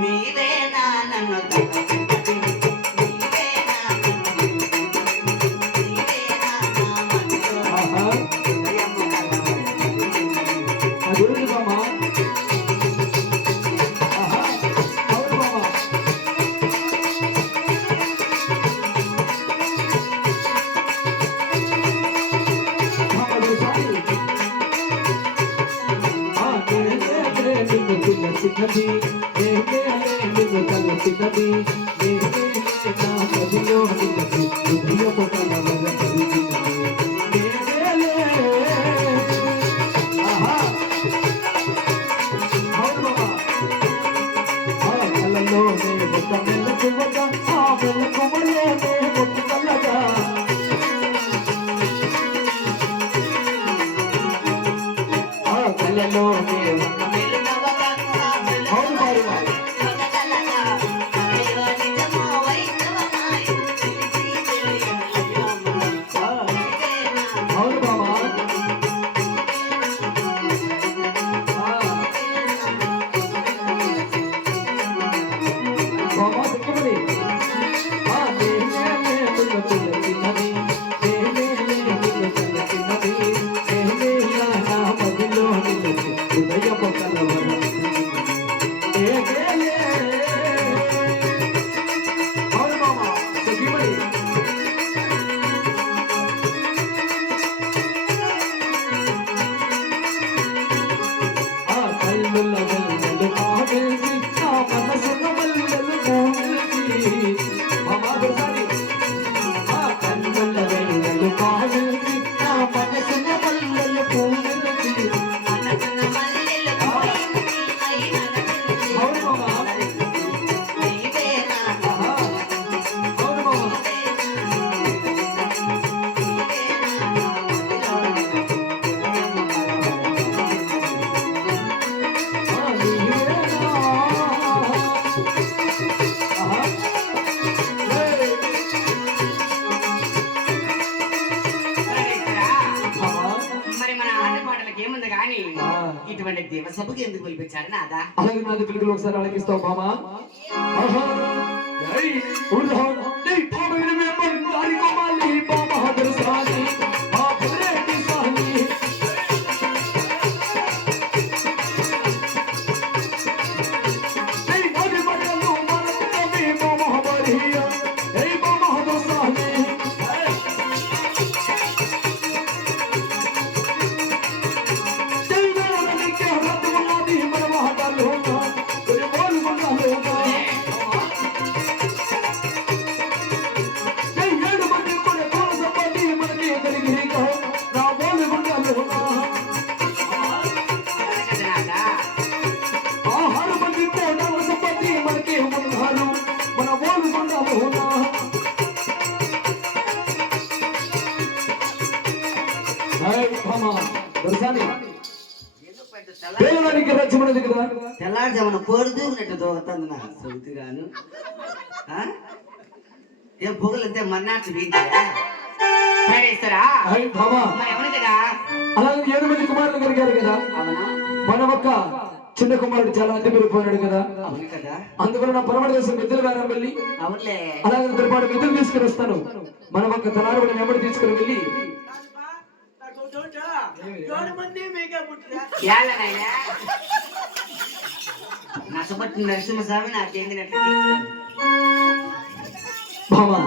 నీవేనా నన్ను చిన్నది నిన్ను కళ్ళు చిన్నది నా మదిలో నిన్నది హృదయపు కలవర పరిచినది కళ్ళలో ఒక మెల్లకువగా ఆ మెల్లకువలో ఒక కళ్ళగా కళ్ళలో ఇటువంటి దేవసభకు ఎందుకు పిలిపించారు నాదా? అలాగే నాది పిలుపులు ఒకసారి అలకిస్తావు మామా. తెల్లారుజామున కోరుదూగినట్టు దోగుతుంది నా సొంతిగాను. ఏం పొగలంతే మన్నాటి వీధిరా అలాగే 7 మంది కుమారులు కలిగారు కదా. మన ఒక్క చిన్న కుమారుడు చాలా అద్దె పెరిగిపోయాడు కదా. అందువల్ల నా పరమణ దేశం మిద్దెలు వేరం వెళ్ళి అలాగే తిరుపాటు మిద్దెలు తీసుకుని వస్తాను. మన ఒక్క తలారు వెంబడి తీసుకుని వెళ్ళి నష్టపట్టిన నరసింహస్వామి నాకు చెందినట్లు బావా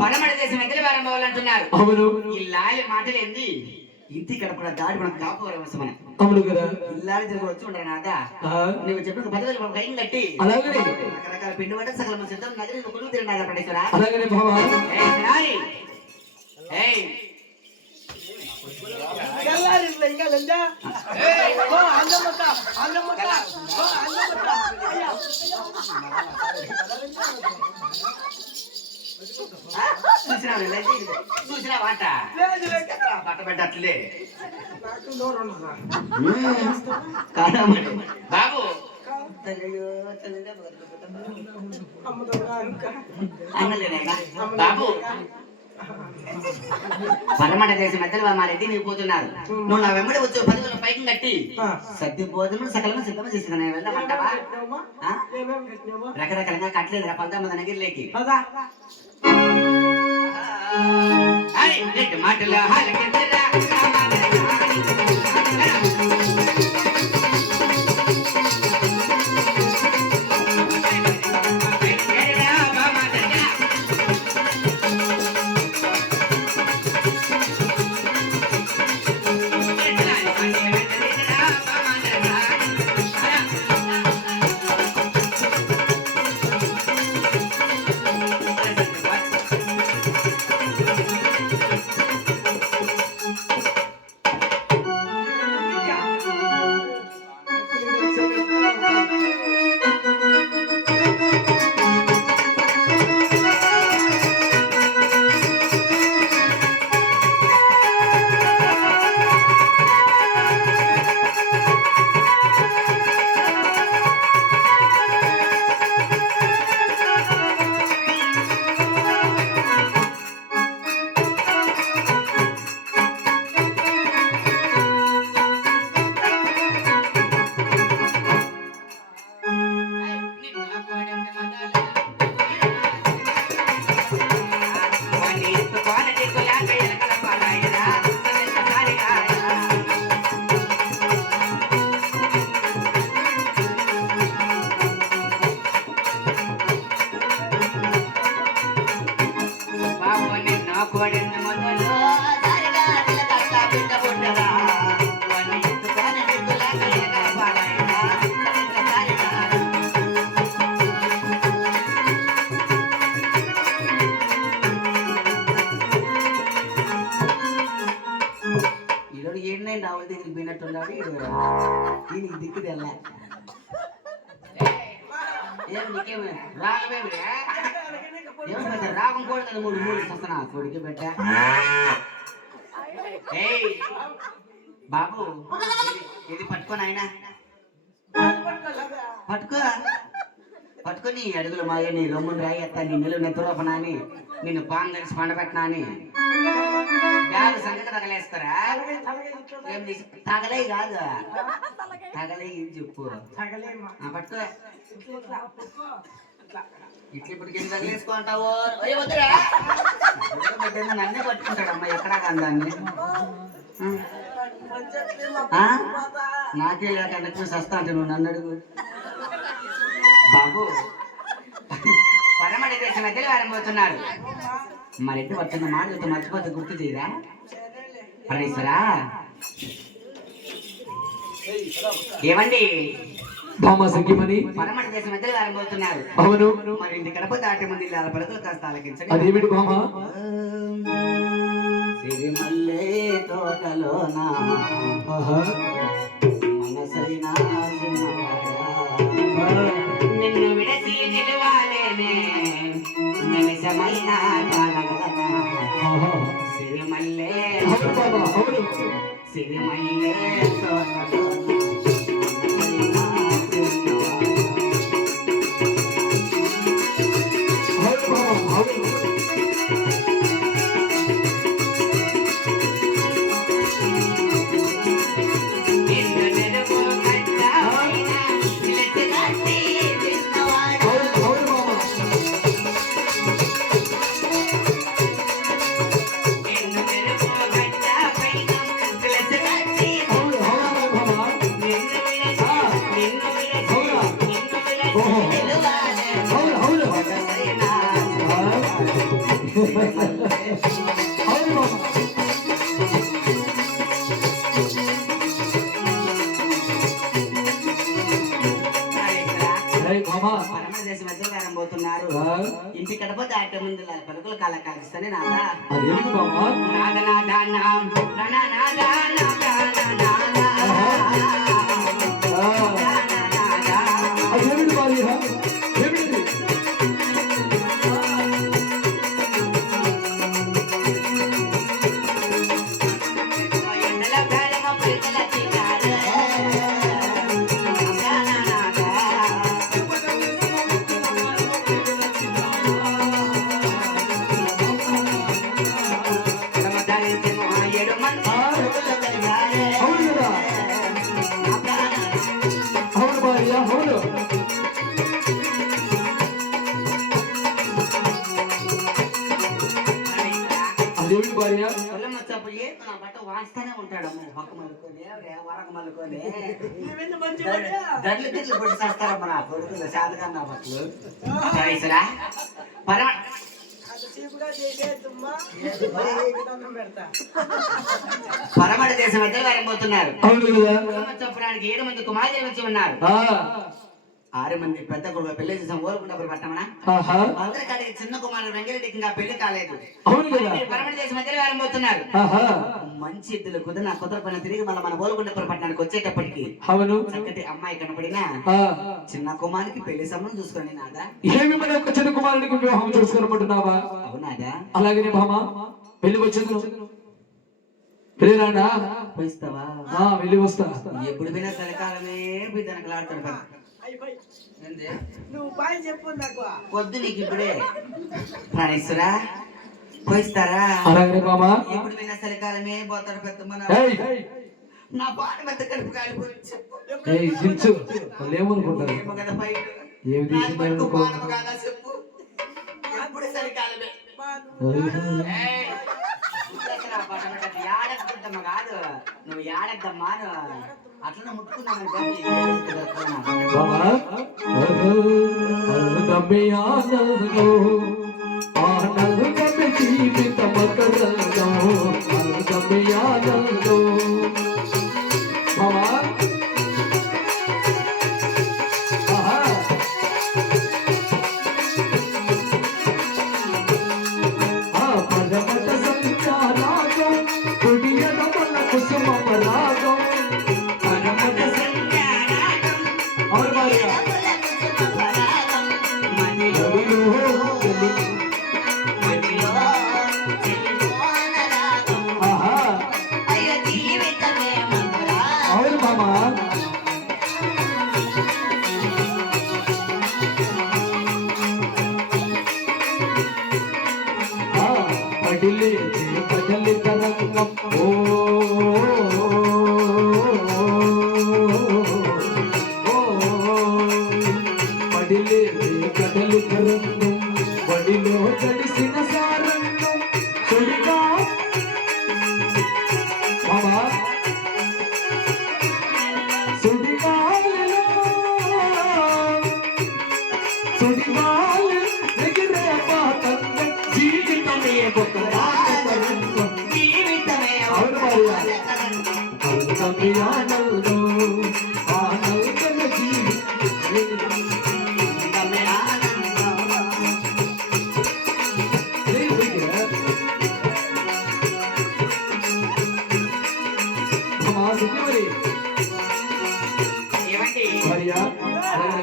పడమడి దేశం ఎద్దలు వారం పోవాలంటున్నారు. అవును. ఈ లాలి మాటలు ఏంది? ఇంటి కడపడ దాడి మనకు కాపురం మనం. అవును కదా. ఇల్లాలి తిరిగి వచ్చి ఉండరు నాదా. నువ్వు చెప్పిన 10,000 కైం కట్టి అలాగే రకరకాల పిండి వంట సకల సిద్ధం నగరి కొడుకు తిరిగినారా పడేశ్వరా. అలాగే బావా చూసినా వాట పట్ట పెట్టట్లే బాబు బాబు పరమట దేశం మధ్యలో మా రెడ్డి నీకు పోతున్నారు. నువ్వు నా వెంబడి వచ్చి 10 రోజుల పైకి కట్టి సద్ది భోజనం సకలం సిద్ధం చేస్తున్నాను. నేను వెళ్దామంటావా? రకరకాలుగా కట్టలేదురా 19 నగిరిలేకి మాటలు దీనికి దిక్కు తెల్లా రాగం కూడా 3 వస్తున్నా కొడుకు పెట్ట బాబు ఇది పట్టుకొని ఆయన పట్టుకొని అడుగులు మాయ నీ రొమ్మును రాయి ఎత్తా నీ నిలువు నెత్తరోపనా అని నిన్ను పాంగడిసి పండబెట్టినా అని బ్యాగు సంగతి తగలేస్తారా? తగలే కాదు తగలే చెప్పు పట్టుకో ఇట్లా ఇప్పుడు కింద తగలేసుకుంటావు నన్నే పట్టుకుంటాడు అమ్మ ఎక్కడా కందాన్ని నాకే లేకుండా చూసి వస్తా అంటే నువ్వు నన్ను అడుగు బాబు. పరమడి దేశం మధ్యలో ఆరంభవుతున్నారు. మరెడ్డి వచ్చిన మాటలతో మర్చిపోతే గుర్తు చేయరా పరమేశ్వరా? ఏమండి పరమడి దేశం మధ్యలో ఆరంభవుతున్నారు. అవును. మరి ఇంటి గడప దాటి ముందు ఇలా పలుకులు కాస్త ఆలకించండి. అదేమిటి బామ? సిరిమల్లే తోటలోనా మనసైనా నిన్ను విడసి నిలవాలేనే నిమిషమైన సిరిమల్లే సిరిమల్లే ఇంటి గడప దాటే ముందు పలుకులు కాల కాలిస్తానే నాదా అదేమిటి భార్య పొలం వచ్చేప్పుడు నా బట్ట వాస్తానే ఉంటాడు పక్క మలుకొని వరక మలుకొని గడ్లు గిడ్లు కొట్టి చేస్తారమ్మ నా కొడుకులు శాతకన్నా బట్టలు చాయిసరా పరమ పరమడ దేశం మధ్య వారం పోతున్నారు. చెప్పడానికి 7 మంది కుమారులు వచ్చి ఉన్నారు. 6 మంది పెద్ద కొడుకు పెళ్లి చేసాం ఓరుకున్నప్పుడు పట్టమనా కాడికి చిన్న కుమారుడు వెంకరెడ్డికి ఇంకా పెళ్లి కాలేదు. పరమడ దేశం మధ్య వారం పోతున్నారు. మంచి ఇద్దరు కుదరపైన తిరిగి మళ్ళీ మన ఓలుగుండపురం పట్టణానికి వచ్చేటప్పటికి చక్కటి అమ్మాయి కనపడినా చిన్న కుమారునికి పెళ్లి సమయం చూసుకోండి నాదా. ఏమి మన యొక్క చిన్న కుమారునికి వివాహం చూసుకోమంటున్నావా? అవునాదా? అలాగే మామ వెళ్ళి వచ్చేది పెళ్ళిరాడా పోయిస్తావా? వెళ్ళి వస్తా. ఎప్పుడు పోయినా చలికాలమే పోయి తనకలాడుతాడు. పొద్దు నీకు ఇప్పుడే ప్రాణేశ్వరా పోయిస్తారా? అలాగే మామా ఎప్పుడు పోయినా చలికాలమే పోతాడు పెద్దమ్మ. నా పాట పెద్ద కడుపు కాలిపోయింది. ఏమనుకుంటారు చెప్పు ఎప్పుడు చలికాలమే ఏడద్దమ్మా కాదు నువ్వు ఏడద్దమ్మా అట్లనే ముట్టుకున్నాను.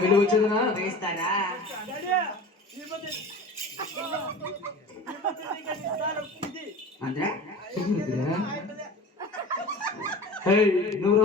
వెళ్ళి వచ్చేదనా వేస్తారా? నువ్వు